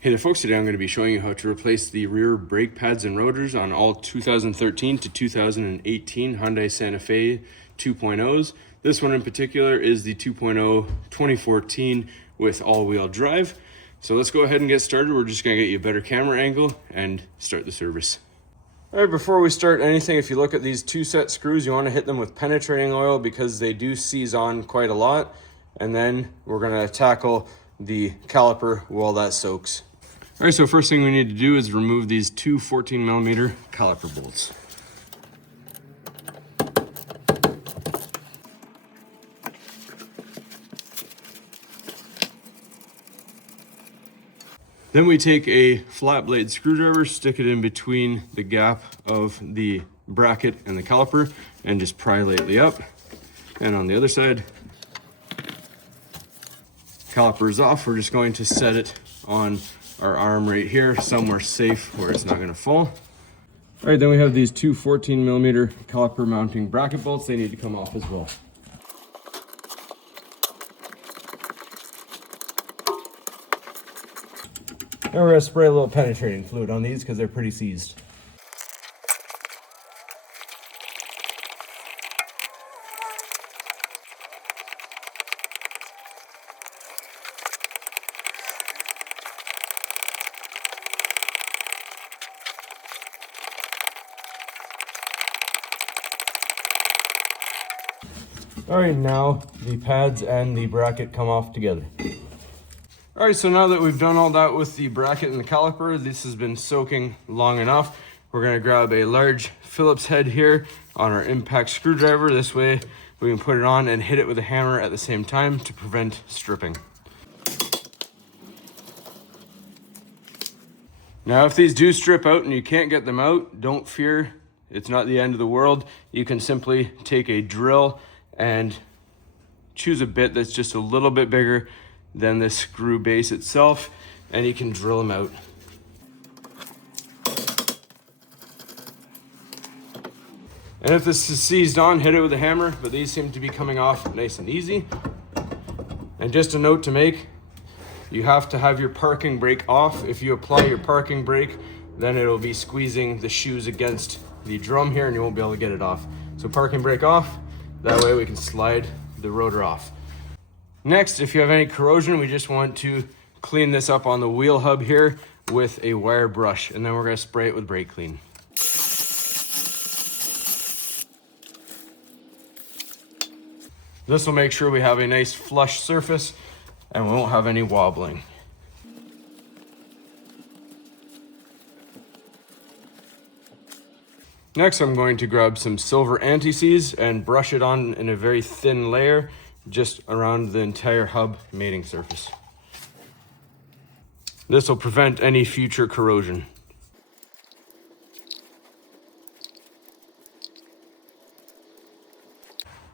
Hey there folks, today I'm going to be showing you how to replace the rear brake pads and rotors on all 2013 to 2018 Hyundai Santa Fe 2.0s. This one in particular is the 2.0 2014 with all-wheel drive. So let's go ahead and get started. We're just going to get you a better camera angle and start the service. All right, before we start anything, if you look at these two set screws, you want to hit them with penetrating oil because they do seize on quite a lot. And then we're going to tackle the caliper while that soaks. All right, so first thing we need to do is remove these two 14mm caliper bolts. Then we take a flat blade screwdriver, stick it in between the gap of the bracket and the caliper, and just pry lightly up. And on the other side, caliper is off. We're just going to set it on our arm right here, somewhere safe where it's not going to fall. All right, then we have these two 14mm caliper mounting bracket bolts. They need to come off as well. And we're going to spray a little penetrating fluid on these because they're pretty seized. All right, now the pads and the bracket come off together. All right, so now that we've done all that with the bracket and the caliper, this has been soaking long enough. We're gonna grab a large Phillips head here on our impact screwdriver. This way we can put it on and hit it with a hammer at the same time to prevent stripping. Now, if these do strip out and you can't get them out, don't fear. It's not the end of the world. You can simply take a drill and choose a bit that's just a little bit bigger than the screw base itself, and you can drill them out. And if this is seized on, hit it with a hammer, but these seem to be coming off nice and easy. And just a note to make, you have to have your parking brake off. If you apply your parking brake, then it'll be squeezing the shoes against the drum here and you won't be able to get it off. So parking brake off, that way we can slide the rotor off. Next, if you have any corrosion, we just want to clean this up on the wheel hub here with a wire brush, and then we're going to spray it with brake clean. This will make sure we have a nice flush surface and we won't have any wobbling. Next, I'm going to grab some silver anti-seize and brush it on in a very thin layer just around the entire hub mating surface. This will prevent any future corrosion.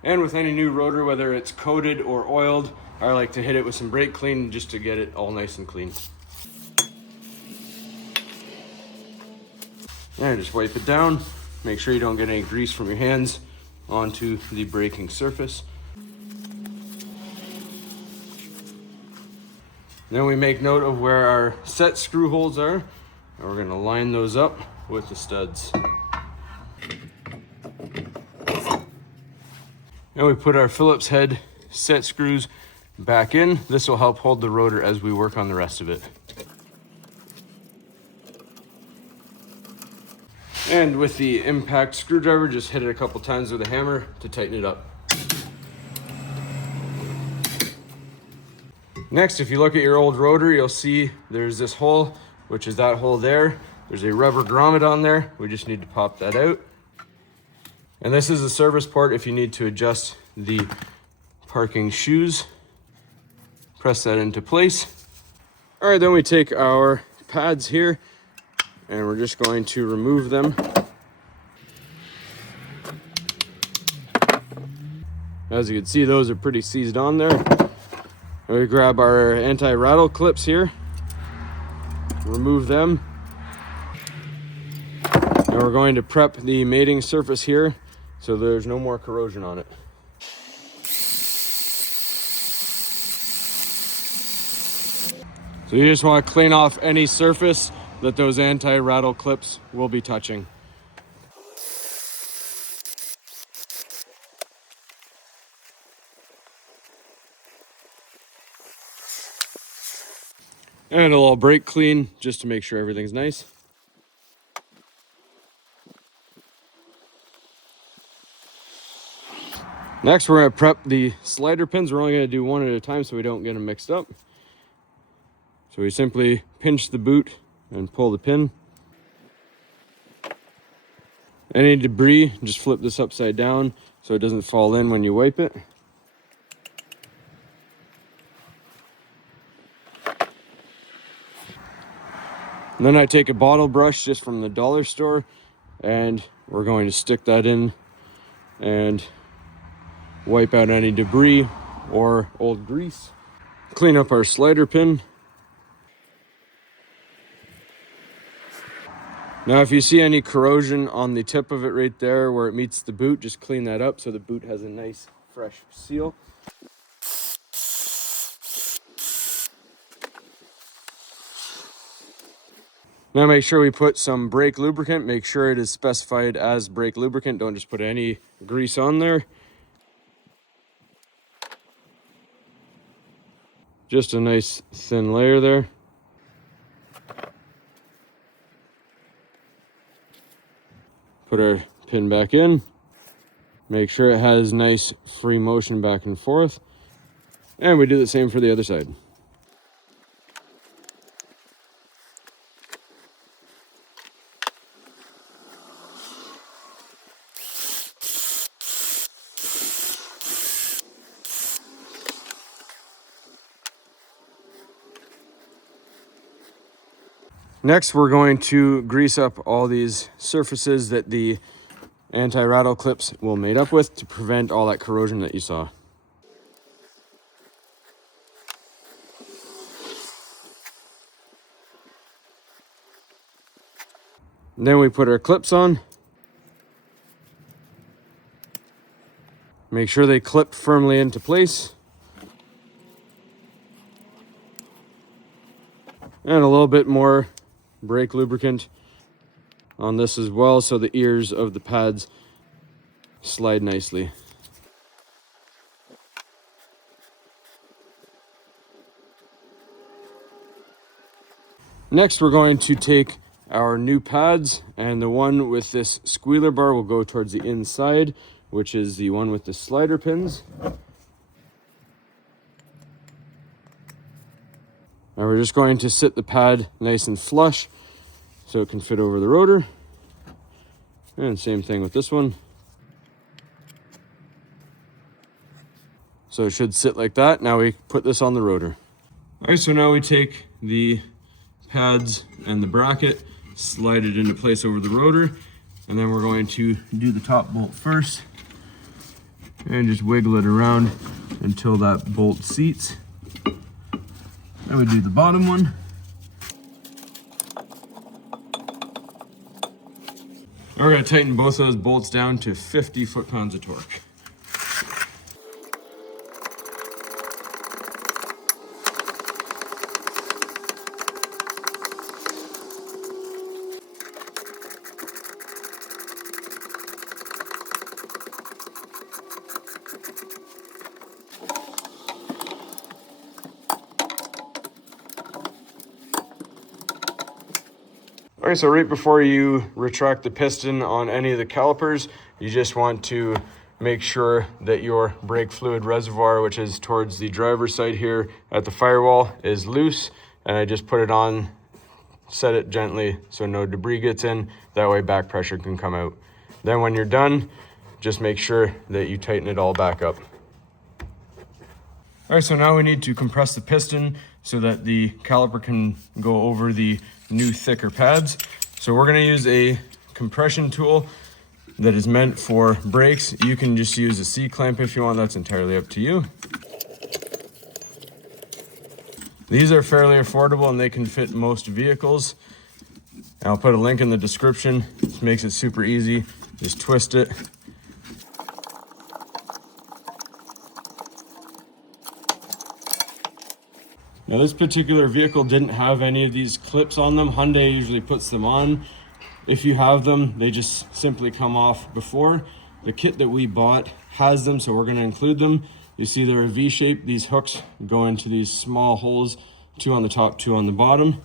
And with any new rotor, whether it's coated or oiled, I like to hit it with some brake clean just to get it all nice and clean. And just wipe it down. Make sure you don't get any grease from your hands onto the braking surface. Then we make note of where our set screw holes are, and we're going to line those up with the studs. And we put our Phillips head set screws back in. This will help hold the rotor as we work on the rest of it. And with the impact screwdriver, just hit it a couple times with a hammer to tighten it up. Next, if you look at your old rotor, you'll see there's this hole, which is that hole there. There's a rubber grommet on there. We just need to pop that out. And this is a service port if you need to adjust the parking shoes. Press that into place. All right, then we take our pads here and we're just going to remove them. As you can see, those are pretty seized on there. And we grab our anti-rattle clips here, remove them. And we're going to prep the mating surface here so there's no more corrosion on it. So you just want to clean off any surface that those anti-rattle clips will be touching. And a little brake clean just to make sure everything's nice. Next, we're going to prep the slider pins. We're only going to do one at a time so we don't get them mixed up. So we simply pinch the boot and pull the pin. Any debris, just flip this upside down so it doesn't fall in when you wipe it. And then I take a bottle brush just from the dollar store and we're going to stick that in and wipe out any debris or old grease. Clean up our slider pin. Now if you see any corrosion on the tip of it right there where it meets the boot, just clean that up so the boot has a nice fresh seal. Now make sure we put some brake lubricant. Make sure it is specified as brake lubricant. Don't just put any grease on there. Just a nice thin layer there. Put our pin back in. Make sure it has nice free motion back and forth. And we do the same for the other side. Next, we're going to grease up all these surfaces that the anti-rattle clips will mate up with to prevent all that corrosion that you saw. And then we put our clips on. Make sure they clip firmly into place. And a little bit more brake lubricant on this as well so the ears of the pads slide nicely. Next, we're going to take our new pads, and the one with this squealer bar will go towards the inside, which is the one with the slider pins. And we're just going to sit the pad nice and flush so it can fit over the rotor. And same thing with this one. So it should sit like that. Now we put this on the rotor. All right, so now we take the pads and the bracket, slide it into place over the rotor, and then we're going to do the top bolt first and just wiggle it around until that bolt seats. Then we do the bottom one. We're going to tighten both those bolts down to 50 foot-pounds of torque. Okay, so right before you retract the piston on any of the calipers, you just want to make sure that your brake fluid reservoir, which is towards the driver's side here at the firewall, is loose. And I just put it on, set it gently so no debris gets in. That way back pressure can come out. Then when you're done, just make sure that you tighten it all back up. All right, so now we need to compress the piston so that the caliper can go over the new thicker pads. So we're going to use a compression tool that is meant for brakes. You can just use a C-clamp if you want, that's entirely up to you. These are fairly affordable and they can fit most vehicles. And I'll put a link in the description. This makes it super easy. Just twist it. Now this particular vehicle didn't have any of these clips on them. Hyundai usually puts them on. If you have them, they just simply come off before. The kit that we bought has them, so we're going to include them. You see they're a V-shape. These hooks go into these small holes, 2 on the top, 2 on the bottom.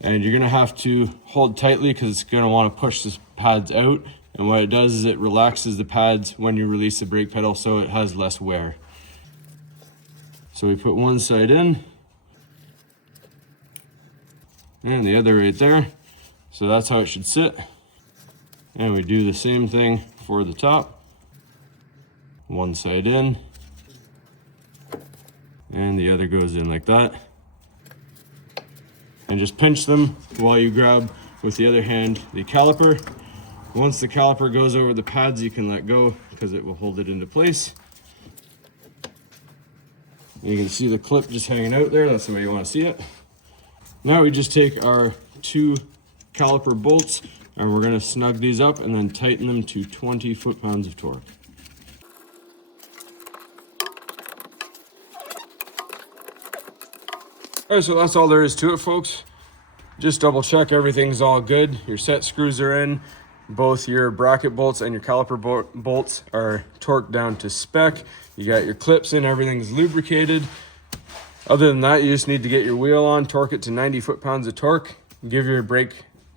And you're going to have to hold tightly because it's going to want to push the pads out. And what it does is it relaxes the pads when you release the brake pedal, so it has less wear. So we put one side in and the other right there. So that's how it should sit. And we do the same thing for the top. One side in and the other goes in like that. And just pinch them while you grab with the other hand the caliper. Once the caliper goes over the pads, you can let go because it will hold it into place. And you can see the clip just hanging out there. That's the way you want to see it. Now we just take our 2 caliper bolts and we're going to snug these up and then tighten them to 20 foot-pounds of torque. All right, so that's all there is to it, folks. Just double check everything's all good. Your set screws are in. Both your bracket bolts and your caliper bolts are torqued down to spec. You got your clips in, everything's lubricated. Other than that, you just need to get your wheel on, torque it to 90 foot-pounds of torque, give your brake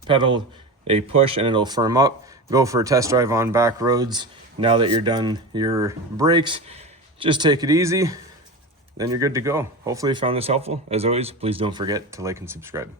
pedal a push and it'll firm up. Go for a test drive on back roads. Now that you're done your brakes, just take it easy, then you're good to go. Hopefully you found this helpful. As always, please don't forget to like and subscribe.